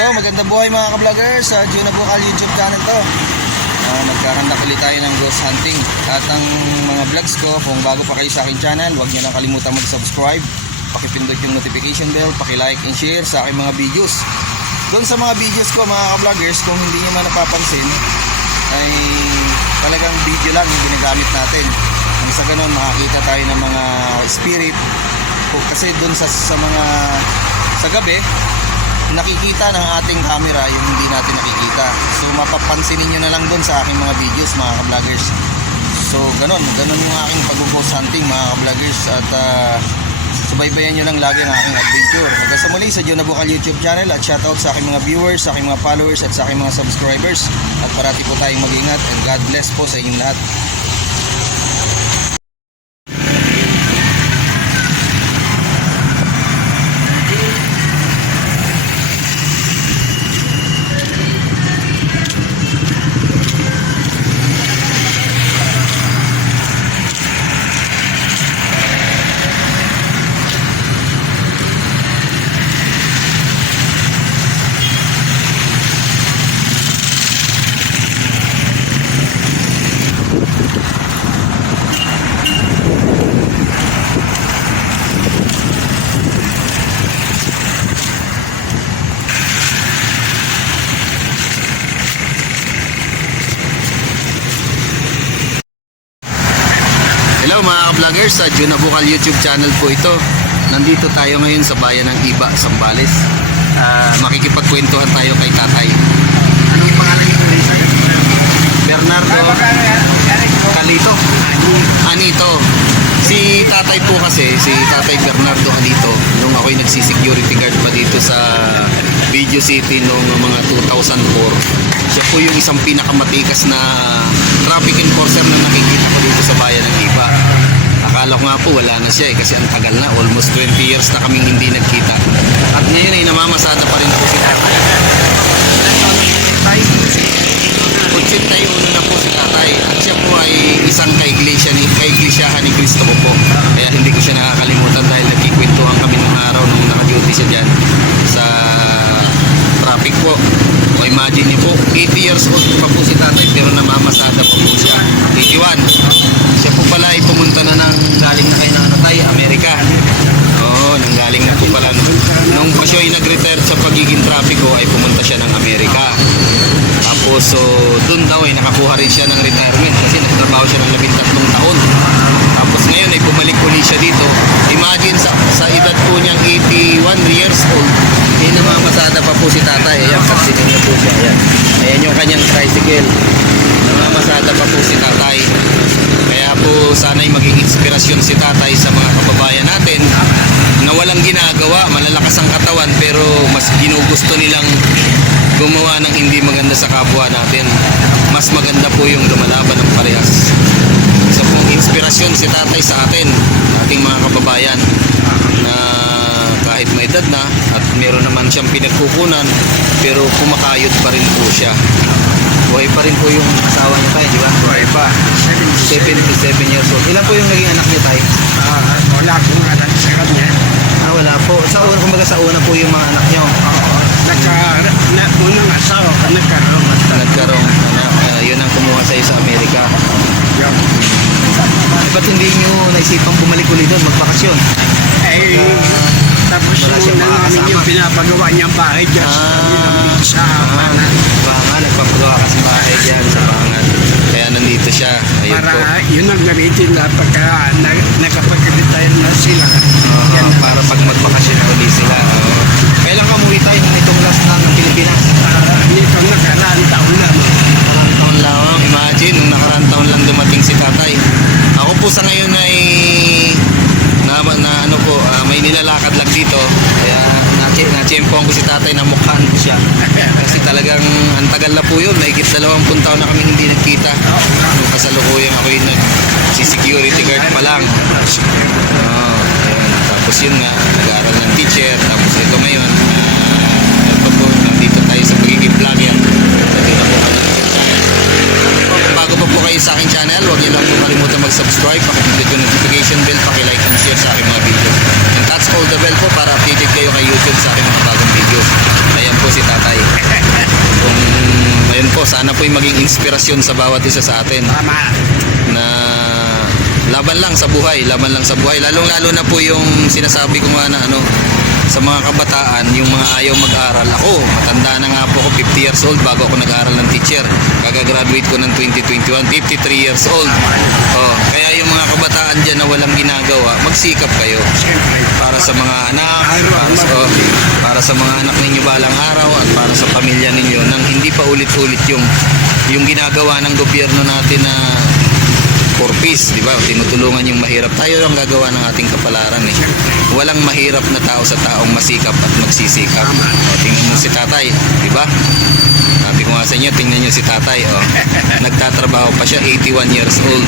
Yo, magandang buhay mga ka-vloggers sa Juna Bukal YouTube channel to. Magkakandak ulit tayo ng ghost hunting. At ang mga vlogs ko, kung bago pa kayo sa aking channel, huwag nyo na kalimutan mag-subscribe, pakipindot yung notification bell, pakilike and share sa aking mga videos. Doon sa mga videos ko mga ka-vloggers, kung hindi nyo man napapansin, ay talagang video lang yung ginagamit natin. Nang sa ganun, makakita tayo ng mga spirit. Kasi doon sa mga sa gabi, nakikita ng ating camera yung hindi natin nakikita. So mapapansinin nyo na lang doon sa aking mga videos mga ka-vloggers. So ganun yung aking pag-ghost hunting mga ka-vloggers. At subaybayan nyo lang lagi ang aking adventure. Hanggang sa muli sa Juna Bukal YouTube channel. At shoutout sa aking mga viewers, sa aking mga followers, at sa aking mga subscribers. At parati po tayong mag-ingat, and God bless po sa inyong lahat. Hello mga ka-vloggers, sa Juna Bukal YouTube channel po ito. Nandito tayo ngayon sa bayan ng Iba, Zambales. Makikipagkwentuhan tayo kay tatay. Anong pangalan niyo? Bernardo Calito. Anito. Si tatay po kasi, si tatay Bernardo Calito, nung ako'y nagsisecurity guard pa dito sa Video City noong mga 2004, siya po yung isang pinakamatikas na traffic enforcer na nakikita ko dito sa bayan ng Iba. Akala ko nga po wala na siya kasi ang tagal na, almost 20 years na kaming hindi nagkita. At ngayon ay namamasada pa rin po si tatay. 81 na po si tatay. At siya po ay isang kaiglesia ni Cristo po. Kaya hindi ko siya nakakalimutan dahil nagkikwentuhan kami ng araw nung naka-duty siya dyan sa traffic po. O imagine niyo po, 80 years old pa po si tatay pero namamasada po siya. 81. Siya po pala ay pumunta na galing na kayo ng Amerika. Oo, nanggaling na po pala. Nung pa siya ay nag-retire sa pagiging trapiko ay pumunta siya ng Amerika. Tapos so doon daw ay nakakuha rin siya ng retirement kasi nagtrabaho siya ng 13 taon. Tapos ngayon ay bumalik ulit siya dito. Imagine sa edad po niyang 81 years old, eh namamasada pa po si tatay. Ayan, pansinin niyo po siya. Ayan. Ayan yung kanyang tricycle. Namamasada pa po si tatay. Kaya po sana'y maging inspirasyon si tatay sa mga kababayan natin na walang ginagawa, malalakas ang katawan pero mas ginugusto nilang gumawa ng hindi maganda sa kapwa natin. Mas maganda po yung lumalaban ng parehas. Isa pong inspirasyon si tatay sa atin, ating mga kababayan, na kahit may edad na at meron naman siyang pinagkukunan pero kumakayod pa rin po siya. Buhay pa rin po yung asawa niya tayo, di ba? Buhay pa. 77 years old. Ilan po yung naging anak niya tayo? Wala akong anak sa kanya. Wala po. Kumbaga sa una po yung mga anak niyo. Unang asawa ka nagkaroon. Nagkaroon anak. Yun ang kumuha sa iyo sa Amerika. Ba't hindi nyo naisipang bumalik ulit doon, magbakasyon? Tapos na namin yung pinapagawa niyang bahay dyan sa Bangan. Bangan, nagpapagawa ka sa bahay dyan sa Bangan. Kaya nandito siya. Ayun Para po. yun ang gamitin na pagka nakapag-retire na sila. Para pag magbakasyon ulit sila. Kailan ka umuwi tayo nitong last na ng Pilipinas? Nito nakaraan taon na. Nakaraan taon lang. Imagine, nung nakaraan taon lang dumating si tatay. Ako po sa ngayon ay may nilalakad lang dito. Kaya na-tsempohan ko si tatay na mukhaan ko siya. Kasi talagang ang tagal na po yun. Mahigit 20 taon na kami hindi nagkita. Nung kasalukuyan ako yung nag-security guard pa lang. Tapos yun nga, nag-aaral ng teacher. Tapos ito ngayon, nandito tayo sa pagiging vlogger. Nandito po kami. Bago pa po kayo sa aking channel, huwag niyo lang po kalimutan mag-subscribe, pakipindot yung notification bell, pakilike and share sa aking mga videos. And touch all the bell po para updated kayo kay YouTube sa aking mga bagong videos. Ayan po si tatay. Kung ayun po, sana po yung maging inspirasyon sa bawat isa sa atin Tama. na laban lang sa buhay, lalong-lalo na po yung sinasabi ko nga na ano, sa mga kabataan, yung mga ayaw mag-aral. Ako, matanda na nga po ako, 50 years old bago ako nag-aral ng teacher. Kagagraduate ko ng 2021, 53 years old. Oh, kaya yung mga kabataan dyan na walang ginagawa, magsikap kayo Siyempre. para sa mga anak, para sa mga anak ninyo balang araw at para sa pamilya ninyo, nang hindi pa ulit-ulit yung ginagawa ng gobyerno natin na for peace, di ba? Tinutulungan yung mahirap. Tayo lang gagawa ng ating kapalaran eh. Walang mahirap na tao sa taong masikap at magsisikap. O, tingnan mo si tatay, di ba? Sabi ko nga sa inyo, tingnan nyo si tatay. O, nagtatrabaho pa siya, 81 years old.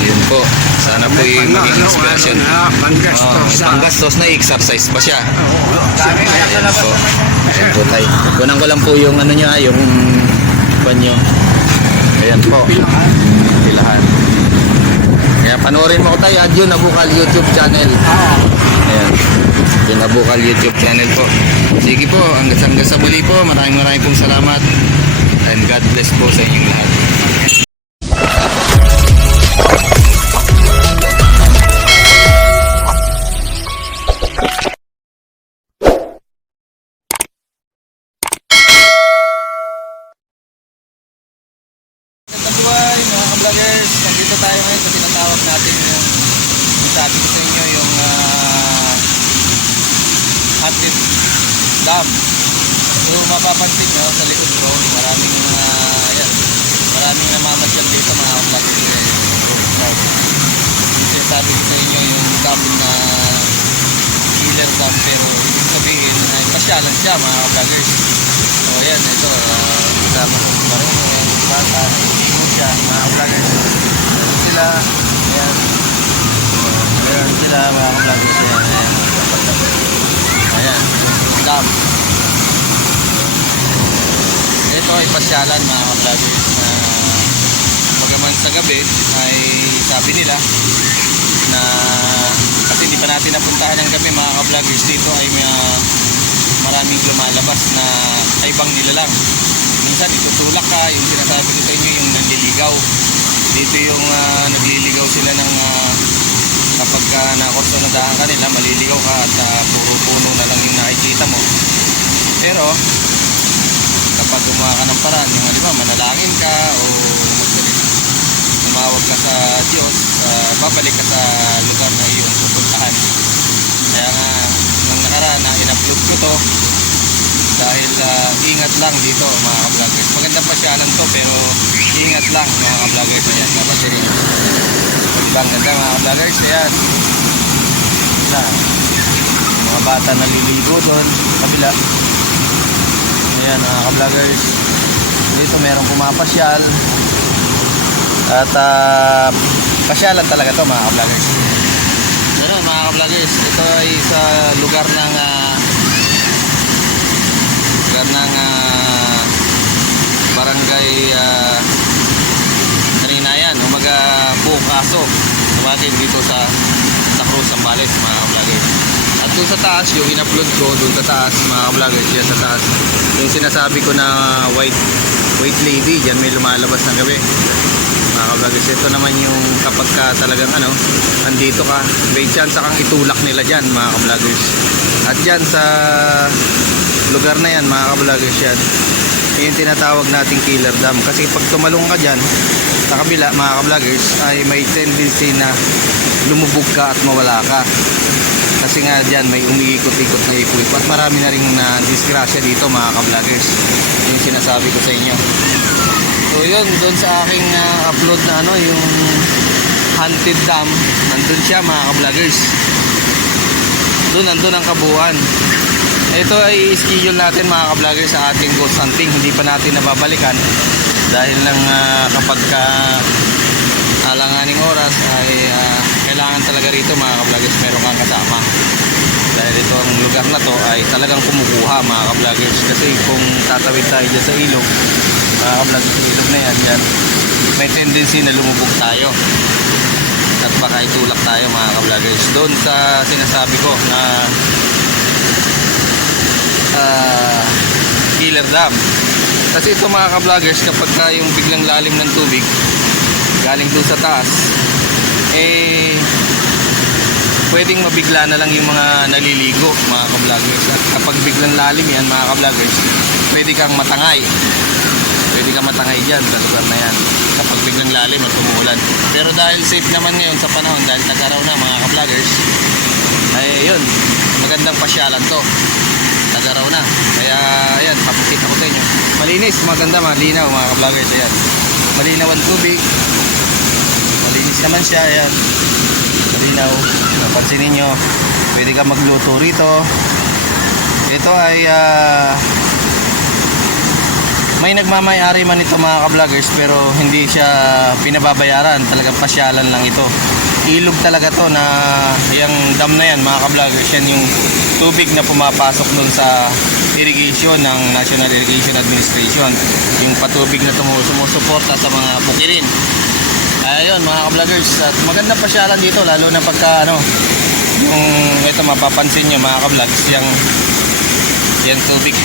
Yun po. Sana po yung maging inspirasyon. Panggastos na exercise pa siya. Ayan po. Ayan po tayo. Kunan ko lang po yung ano niya, yung banyo. Ayan po. Pilahan. Kaya panoorin mo ko tayo, add yun, Nabukal YouTube channel. Ayan. Yung Nabukal YouTube channel po. Sige po, hanggang sa muli po. Maraming pong salamat. And God bless po sa inyong lahat. Buhay mga ka-vloggers, nandito tayo ngayon sa tinatawag natin yung sabi ko sa inyo yung haunted dam. So mapapansin nyo sa likod ko, maraming maraming namamasyal dito mga ka-vloggers. Kasi sabi ko sa inyo yung dam na killer dam, pero ibig sabihin ay pasyalan siya mga ka-vloggers. So ayan, ito kasama ko si Marunong, bata, siya, mga vloggers. Meron sila, ayan. Meron sila, mga vloggers. Ayan, ayan. Dam. Ito ay pasyalan, mga vloggers, na pagaman sa gabi ay sabi nila na kasi di pa natin napuntahan ng gabi mga vloggers, dito ay maraming lumalabas na kaibang nilalang. Minsan itutulak ka, yung sinasabi ko sa inyo yung nanliligaw. Dito yung nagliligaw sila ng kapag nakorso na daan ka nila, maliligaw ka at puro puno na lang yung nakikita mo. Pero kapag gumawa ka ng paraan, yung di ba, manalangin ka o tumawag ka sa Diyos, babalik ka sa lugar na yung pupuntahan. Kaya nga nung nakaraan na in-upload ko to dahil ingat lang dito mga ka-vloggers. Magandang pasyalan to pero ingat lang mga ka-vloggers. Ayan, kapatid rin. Ganda mga ka-vloggers. Ayan. Mga bata naliligo doon sa kabila. Ayan mga ka-vloggers. Dito merong pumapasyal. At pasyalan talaga to mga ka-vloggers. Ano mga ka-vloggers, ito ay sa lugar ng barangay Tarinayan, umaga Bukaso, tawagin dito sa Cruz, Zambales mga ka-vloggers. At doon sa taas, yung in-upload ko doon sa taas mga ka-vloggers, yan sa taas yung sinasabi ko na white lady, dyan may lumalabas ng gabi mga ka-vloggers. Ito naman yung kapag ka talagang andito ka, may chance kang itulak nila dyan mga ka-vloggers. At dyan sa lugar na yan mga ka-vloggers, yan yung tinatawag nating killer dam. Kasi pag tumalong ka dyan sa kabila mga ka-vloggers, ay may tendency na lumubog ka at mawala ka. Kasi nga dyan may umiikot-ikot na ipo-ipo at marami na rin na disgrasya dito mga ka-vloggers. Yung sinasabi ko sa inyo. So yun, doon sa aking upload na yung haunted dam, nandun siya mga ka-vloggers. Nandun ang kabuuan. Ito ay schedule natin mga ka-vloggers sa ating ghost hunting. Hindi pa natin nababalikan dahil lang kapag alanganing oras ay kailangan talaga rito mga ka-vloggers meron kang kasama. Dahil ito ang lugar na to ay talagang kumukuha mga ka-vloggers. Kasi kung tatawid tayo dyan sa ilog, mga ka-vloggers, sa ilog na yan, may tendency na lumubog tayo at baka itulak tayo mga ka-vloggers. Doon sa sinasabi ko na killer dam. Kasi ito mga ka-vloggers, kapag ka yung biglang lalim ng tubig galing doon sa taas, pwedeng mabigla na lang yung mga naliligo mga ka-vloggers. At kapag biglang lalim yan mga ka-vloggers, pwede kang matangay dyan sa lugar na yan kapag biglang lalim at umuulan. Pero dahil safe naman ngayon sa panahon, dahil tag-araw na mga ka-vloggers, ay yun, magandang pasyalan to, tag-araw na. Kaya ayan, papakita ko sa inyo, malinis, maganda, malinaw mga ka-vloggers. Ayan, malinaw ang tubig, malinis naman siya. Ayan, malinaw, napansin ninyo, pwede ka magluto rito. Ito ay may nagmamay-ari man ito mga ka-vloggers, pero hindi siya pinababayaran, talagang pasyalan lang ito. Ilog talaga to, na yung dam na yan mga ka-vloggers, yan yung tubig na pumapasok nun sa irrigation ng National Irrigation Administration, yung patubig na sumusuporta sa mga bukirin. Ayun mga ka-vloggers, at magandang pasyalan dito, lalo na pagka yung ito mapapansin nyo mga ka-vlogs, yung tubig